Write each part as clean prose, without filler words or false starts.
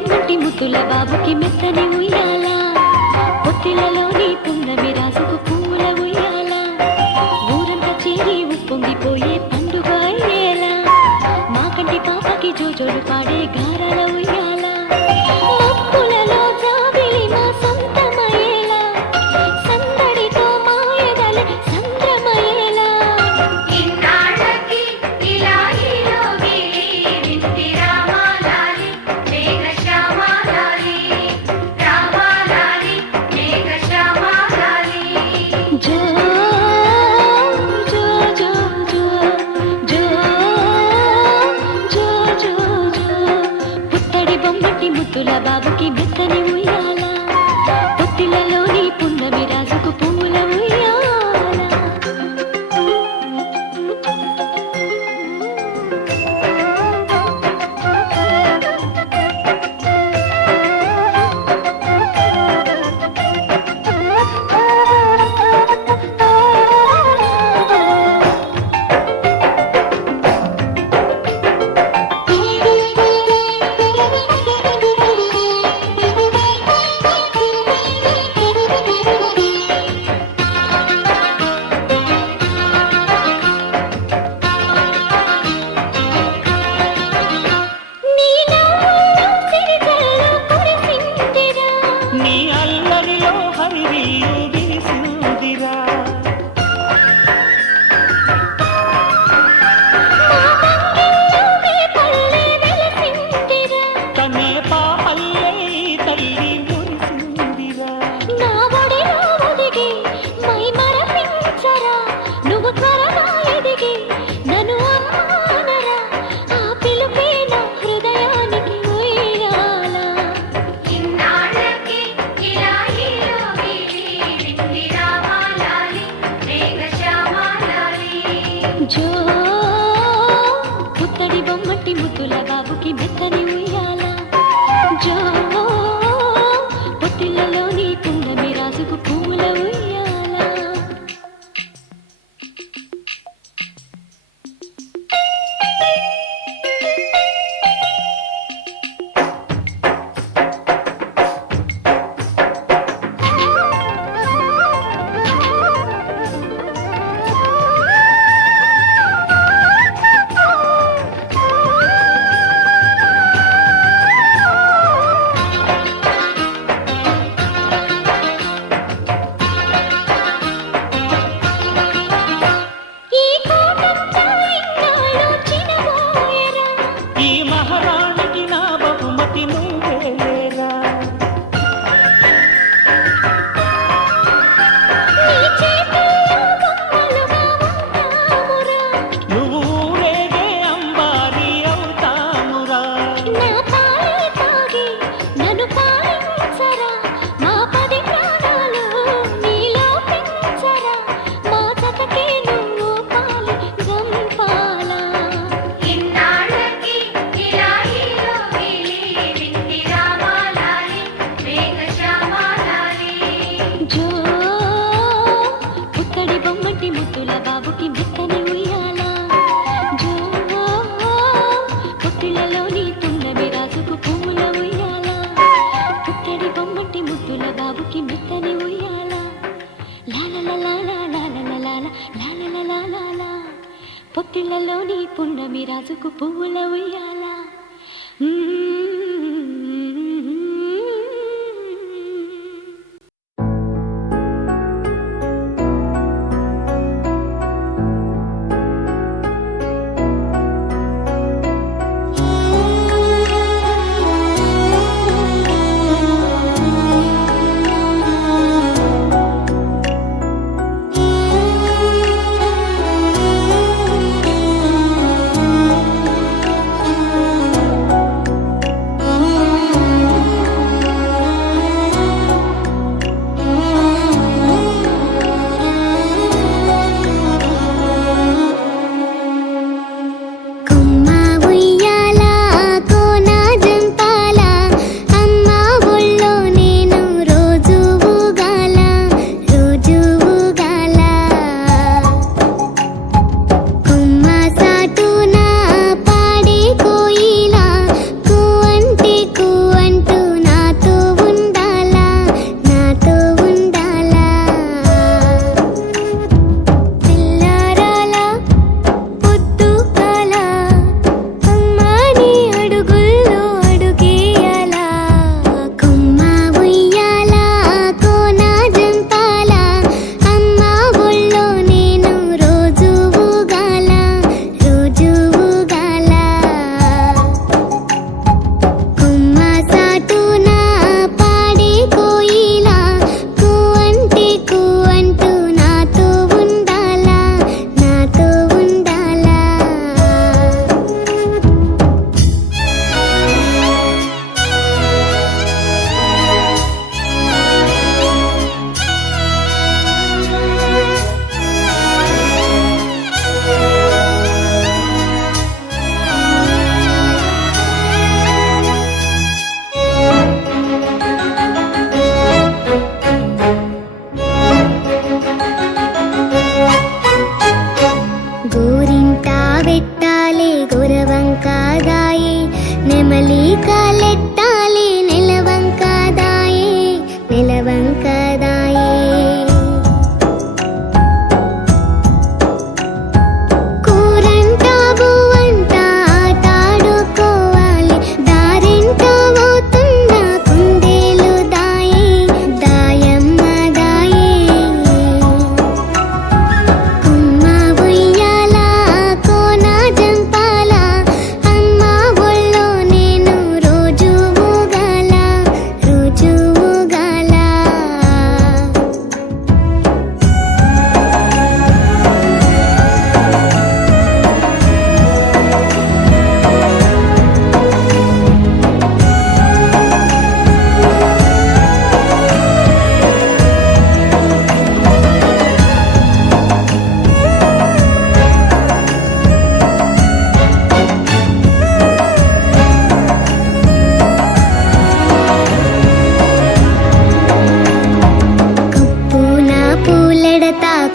బొమ్మటి ముద్దుల బాబుకి మెత్తని ఉయ్యాల పొత్తిలలోని పున్నమి రాసుకు పూల ఉయ్యాల ఊరంతా చేరి ఉప్పొంగిపోయే పండుగ అయ్యేలా మా కంటి పాపకి జోజోడు పాడే గారాల ఉయ్యాల మబ్బులలో జాబిలి మా సొంతమయ్యేలా సందడితో మాయదలే సంద్రమయ్యేలా ఇన్నాళ్ళకి ఇలా ఈలోగిలి వింటి రామాలాలి మేఘశ్యామాలాలి రామాలాలి మేఘశ్యామాలాలి జో జో జో జో జో జో జో జో పుత్తడి బొమ్మటి ముద్దుల బాబుకి మెత్తని ఉయ్యాల పొత్తిలలోని పున్నమి రాజుకు పూల ఉయ్యాల నీ అల్లరిలో హరివిల్లు విరిసిందిరా కనే పాపల్లే ఈ తల్లి మురిసిందిరా నువ్వు త్వరగా ఎదిగి నన్ను అమ్మానరా ఆ పిలుపే నా హృదయానికి ఉయ్యాలా ఇన్నాళ్ళకి ఇలా ఈలోగిలి వింటి రామాలాలి మేఘశ్యామాలాలి జో పుత్తడి బొమ్మటి ముద్దుల బాబుకి మెత్తని ఉయ్యాల జో పొత్తిలలోని పున్నమి రాజుకు పూల ఉయ్యాల ఈ కోటంతా ఇన్నాళ్ళు చినబోయేరా ఈ మహారాణికి నా బహుమతి నువ్వేరా నీ చేతుల్లో బొమ్మలుగా ఉంటామురా నువ్వు ఊరేగే అంబారి అవుతామురా నా పాలే తాగి నన్ను పాలించరా మా 10 ప్రాణాలు నీలో పెంచరా మా జతకే నువ్వు పాలి గంపాలా ఇన్నాళ్ళకి ఇలా ఈలోగిలి వింటి రామాలాలి మేఘశ్యామాలాలి జో పుత్తడి బొమ్మటి ముద్దుల బాబుకి మెత్తని ఉయ్యాల జో పొత్తిలలోని పున్నమి రాజుకు పూల ఉయ్యాల పుత్తడి బొమ్మటి ముద్దుల బాబుకి మెత్తని ఉయ్యాల లాలలలాలలాలలలాలలలాలలా పొత్తిలలోని పున్నమి రాజుకు పూల ఉయ్యాల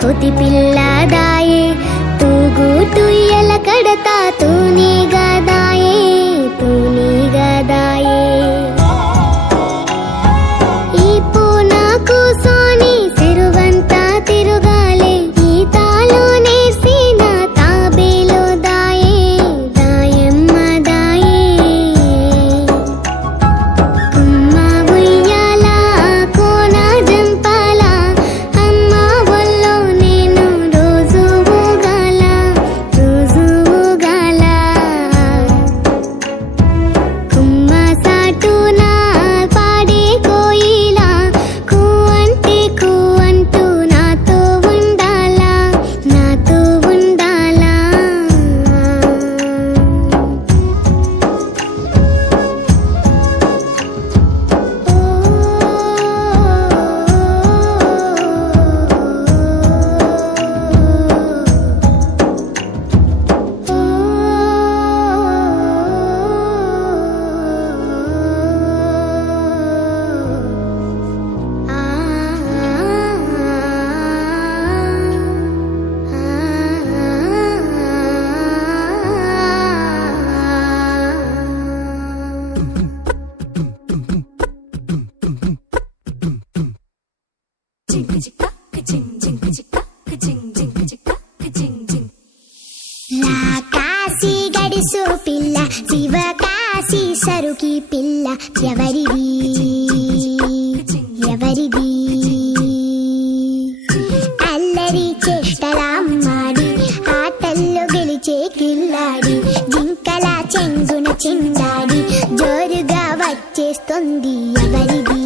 కోతి పిల్ల దాయే తూగు తుయ్యల కడతా తూనీగా దాయే తూనీగా దాయే ఈ పూన కూసోని సిరువంతా తిరుగాలే ఈ తాలో నేర్సిన తాబేలో దాయే దాయమ్మ దాయే కుమ్మ ఉయ్యాల కోన జంపాల అమ్మ ఒళ్ళో నేను రోజు ఊగాల కుమ్మ సాటున పాడే కోయిలా కూ అంటే కూ అంటూ నాతో ఉండాలా నాతో ఉండాలా కాశీ గడిసు పిల్ల శివ కాశీ సరుకి పిల్ల ఎవరిది ఎవరిది అల్లరి చేష్టలామ్మాడి ఆటల్లో గెలిచే కిల్లాడి జింకల చెంగున చిందాడి జోరుగా వచ్చేస్తుంది ఎవరిది